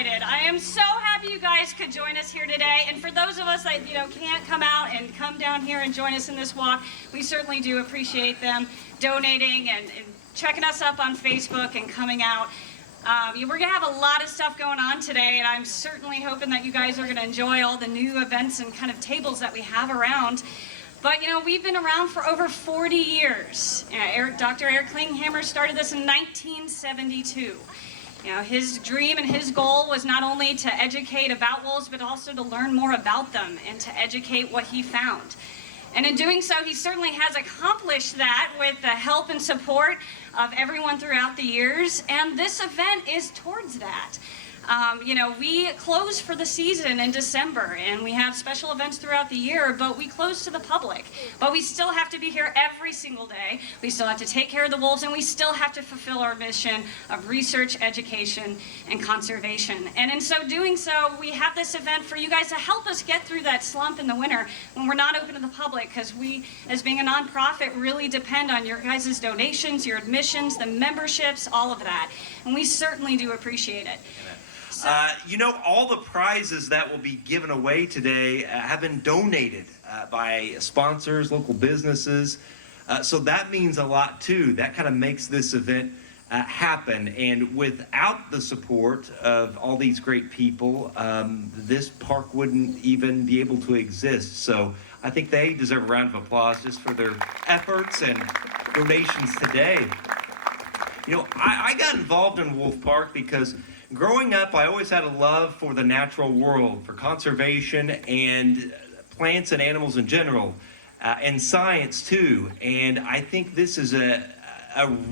excited. I am so happy you guys could join us here today. And for those of us that can't come out and come down here and join us in this walk, we certainly do appreciate them donating and checking us up on Facebook and coming out. We're going to have a lot of stuff going on today, and I'm certainly hoping that you guys are going to enjoy all the new events and kind of tables that we have around. But, we've been around for over 40 years. Dr. Eric Klinghammer started this in 1972. His dream and his goal was not only to educate about wolves, but also to learn more about them and to educate what he found. And in doing so, he certainly has accomplished that with the help and support of everyone throughout the years. And this event is towards that. We close for the season in December, and we have special events throughout the year, but we close to the public. But we still have to be here every single day. We still have to take care of the wolves, and we still have to fulfill our mission of research, education, and conservation. And in so doing so, we have this event for you guys to help us get through that slump in the winter when we're not open to the public, because we, as being a nonprofit, really depend on your guys' donations, your admissions, the memberships, all of that. And we certainly do appreciate it. All the prizes that will be given away today have been donated by sponsors, local businesses. So that means a lot too. That kind of makes this event happen. And without the support of all these great people, this park wouldn't even be able to exist. So I think they deserve a round of applause just for their efforts and donations today. I got involved in Wolf Park because growing up, I always had a love for the natural world, for conservation and plants and animals in general, and science too. And I think this is a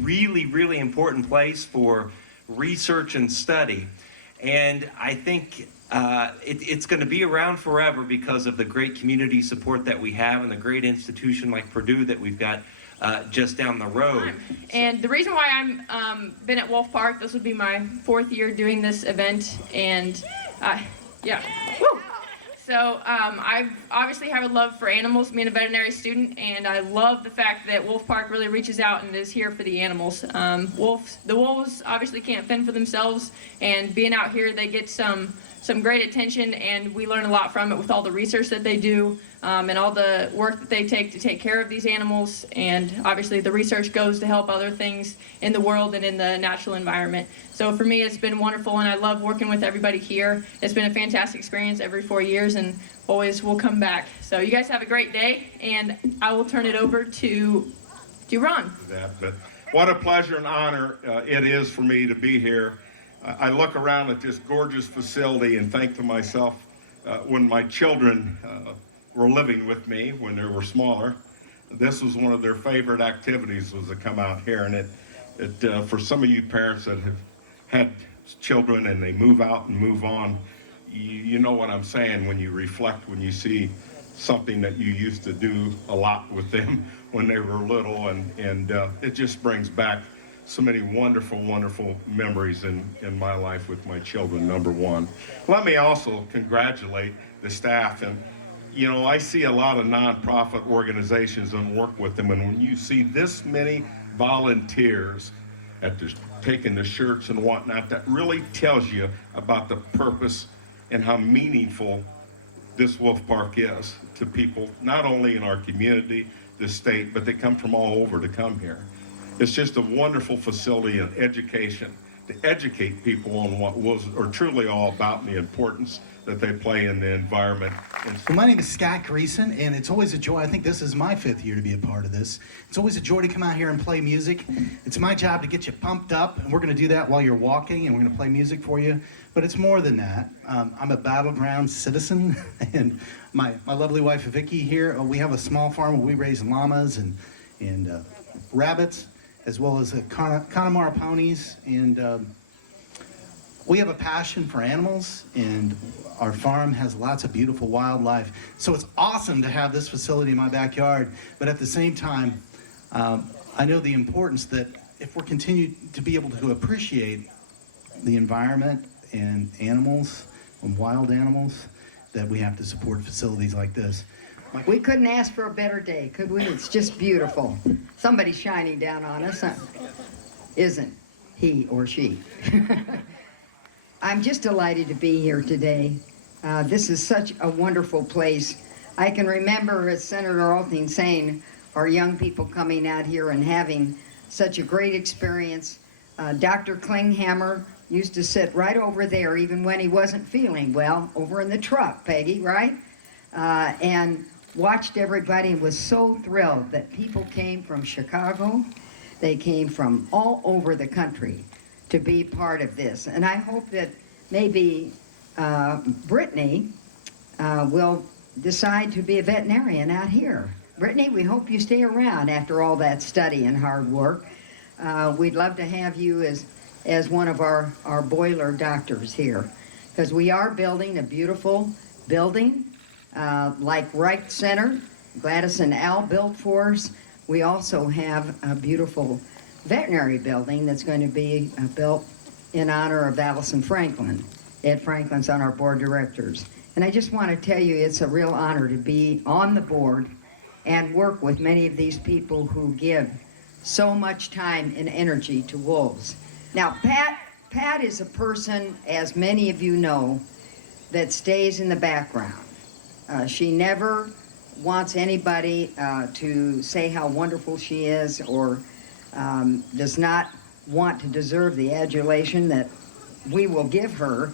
really, really important place for research and study. And I think it's going to be around forever because of the great community support that we have and the great institution like Purdue that we've got just down the road. And the reason why I'm been at Wolf Park, this would be my 4th year doing this event, and yeah. Woo! So I obviously have a love for animals, being a veterinary student, and I love the fact that Wolf Park really reaches out and is here for the animals. The wolves obviously can't fend for themselves, and being out here, they get some great attention, and we learn a lot from it with all the research that they do, and all the work that they take to take care of these animals. And obviously the research goes to help other things in the world and in the natural environment. So for me, it's been wonderful, and I love working with everybody here. It's been a fantastic experience every 4 years, and always will come back. So you guys have a great day, and I will turn it over to Ron. But what a pleasure and honor it is for me to be here. I look around at this gorgeous facility and think to myself, when my children were living with me when they were smaller, this was one of their favorite activities, was to come out here. And it for some of you parents that have had children and they move out and move on, you know what I'm saying when you reflect, when you see something that you used to do a lot with them when they were little, and it just brings back so many wonderful, wonderful memories in my life with my children, number one. Let me also congratulate the staff. And, I see a lot of nonprofit organizations and work with them. And when you see this many volunteers taking the shirts and whatnot, that really tells you about the purpose and how meaningful this Wolf Park is to people, not only in our community, the state, but they come from all over to come here. It's just a wonderful facility and education to educate people on what wolves are truly all about and the importance that they play in the environment. Well, my name is Scott Greason, and it's always a joy. I think this is my 5th year to be a part of this. It's always a joy to come out here and play music. It's my job to get you pumped up, and we're going to do that while you're walking, and we're going to play music for you. But it's more than that. I'm a battleground citizen, and my lovely wife Vicky here, we have a small farm where we raise llamas and rabbits, as well as Connemara ponies, and we have a passion for animals, and our farm has lots of beautiful wildlife. So it's awesome to have this facility in my backyard, but at the same time, I know the importance that if we're continue to be able to appreciate the environment and animals, and wild animals, that we have to support facilities like this. We couldn't ask for a better day, could we? It's just beautiful. Somebody's shining down on us, huh? Isn't he or she? I'm just delighted to be here today. This is such a wonderful place. I can remember, as Senator Althing saying, our young people coming out here and having such a great experience. Dr. Klinghammer used to sit right over there, even when he wasn't feeling well, over in the truck, Peggy, right? And watched everybody and was so thrilled that people came from Chicago. They came from all over the country to be part of this. And I hope that maybe Brittany will decide to be a veterinarian out here. Brittany, we hope you stay around after all that study and hard work. We'd love to have you as one of our boiler doctors here, because we are building a beautiful building like Wright Center, Gladys and Al built for us. We also have a beautiful veterinary building that's going to be built in honor of Allison Franklin. Ed Franklin's on our board of directors. And I just want to tell you, it's a real honor to be on the board and work with many of these people who give so much time and energy to wolves. Now, Pat is a person, as many of you know, that stays in the background. She never wants anybody to say how wonderful she is, or does not want to deserve the adulation that we will give her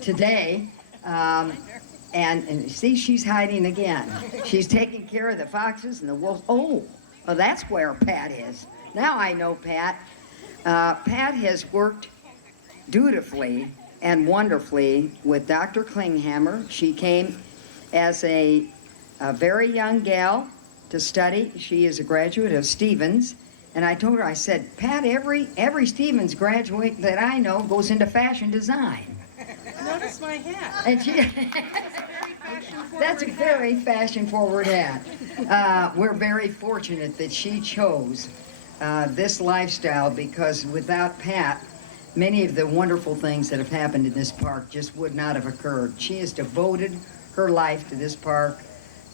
today. And see, she's hiding again. She's taking care of the foxes and the wolves. Oh, that's where Pat is. Now I know Pat. Pat has worked dutifully and wonderfully with Dr. Klinghammer. She came as a very young gal to study. She is a graduate of Stevens. And I told her, I said, Pat, every Stevens graduate that I know goes into fashion design. Notice my hat. And she, that's a very fashion-forward hat. We're very fortunate that she chose this lifestyle, because without Pat, many of the wonderful things that have happened in this park just would not have occurred. She has devoted her life to this park,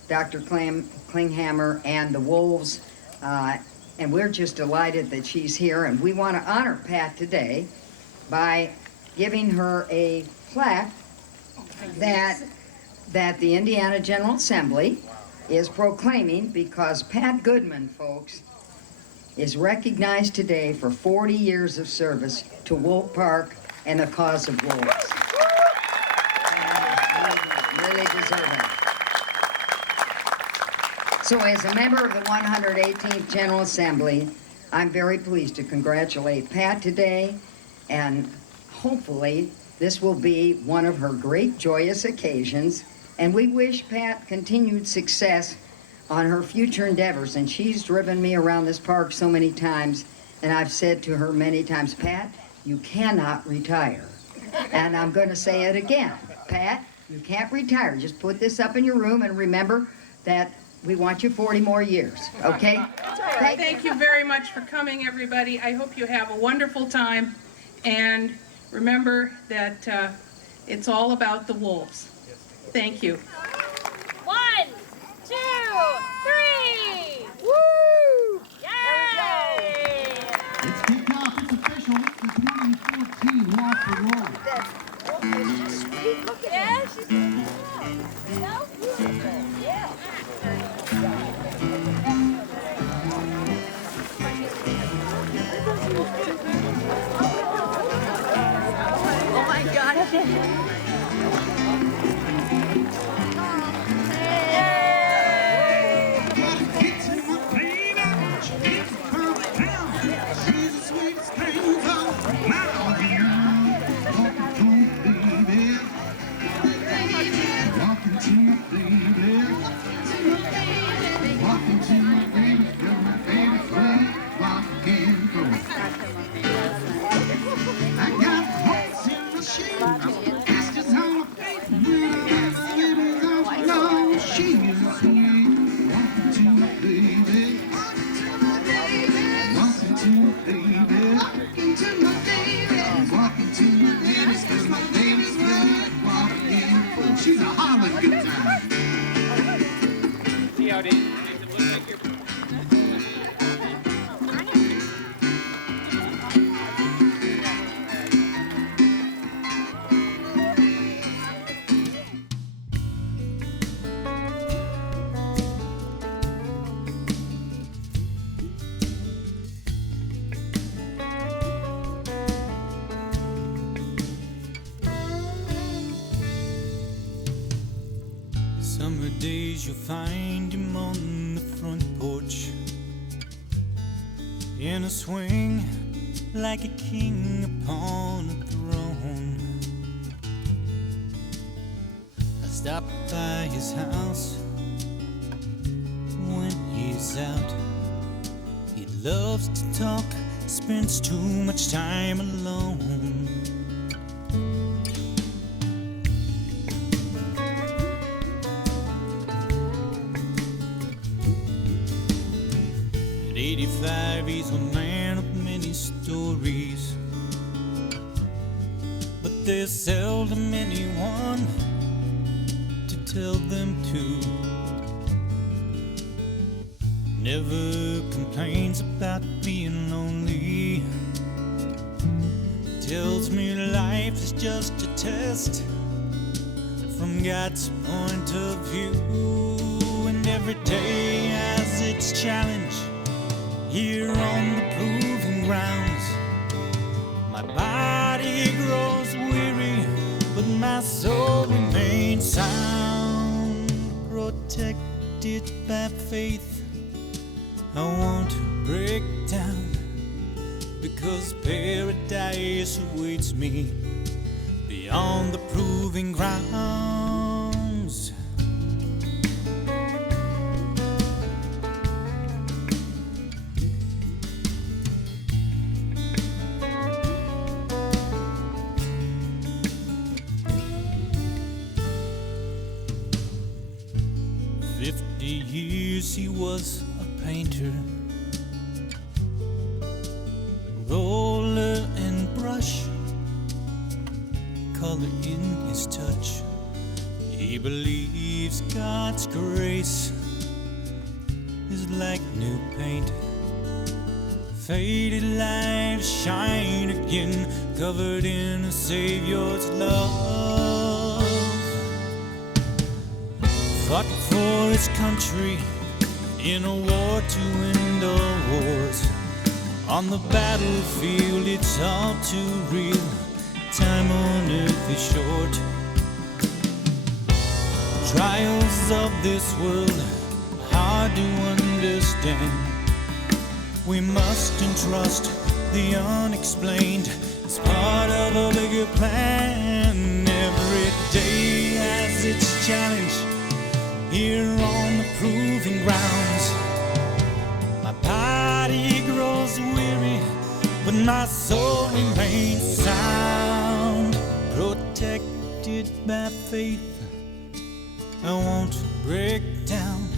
Dr. Klinghammer and the wolves, and we're just delighted that she's here. And we want to honor Pat today by giving her a plaque that the Indiana General Assembly is proclaiming, because Pat Goodman, folks, is recognized today for 40 years of service to Wolf Park and the cause of wolves. Really deserve it. So as a member of the 118th General Assembly, I'm very pleased to congratulate Pat today, and hopefully this will be one of her great joyous occasions, and we wish Pat continued success on her future endeavors. And she's driven me around this park so many times, and I've said to her many times, Pat, you cannot retire. And I'm going to say it again. Pat, you can't retire. Just put this up in your room and remember that we want you 40 more years, okay? Thank you very much for coming, everybody. I hope you have a wonderful time. And remember that it's all about the wolves. Thank you. 1, 2, 3. Woo! Yay! It's kicked off. It's official. It's the 2014 Walk the Road. Yeah, she's doing it. So beautiful. Yeah. Oh my God. It's in my baby. It's a perfect town. She's the sweetest thing on my baby. Walking to my baby. Walking to my baby. You're my baby friend. Walking through. I got holes in my shoes. days you'll find him on the front porch, in a swing like a king upon a throne. I stop by his house when he's out. He loves to talk, spends too much time alone. At 85, he's a man of many stories, but there's seldom anyone to tell them to. Never complains about being lonely. Tells me life is just a test from God's point of view. And every day has its challenge here on the proving grounds. My body grows weary, but my soul remains sound. Protected by faith, I won't break down, because paradise awaits me beyond the proving grounds. Years he was a painter, roller and brush, color in his touch. He believes God's grace is like new paint. Faded lives shine again, covered in a Savior's love. Fought for his country in a war to end all wars. On the battlefield it's all too real, time on earth is short. Trials of this world hard to understand. We must entrust the unexplained as part of a bigger plan. Every day has its challenge here on the proving grounds. My body grows weary, but my soul remains sound. Protected by faith, I won't break down,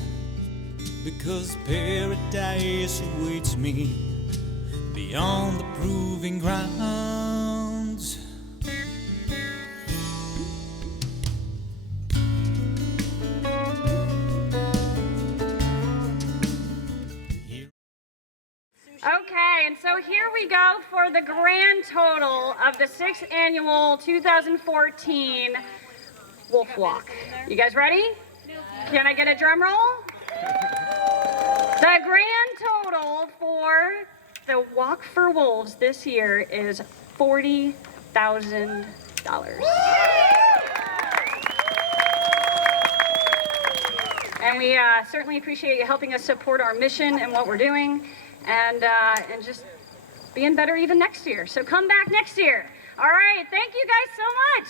because paradise awaits me beyond the proving grounds. Okay, and so here we go for the grand total of the 6th annual 2014 Wolf Walk. You guys ready? Can I get a drum roll? The grand total for the Walk for Wolves this year is $40,000. And we certainly appreciate you helping us support our mission and what we're doing, and just being better even next year. So come back next year. All right, thank you guys so much.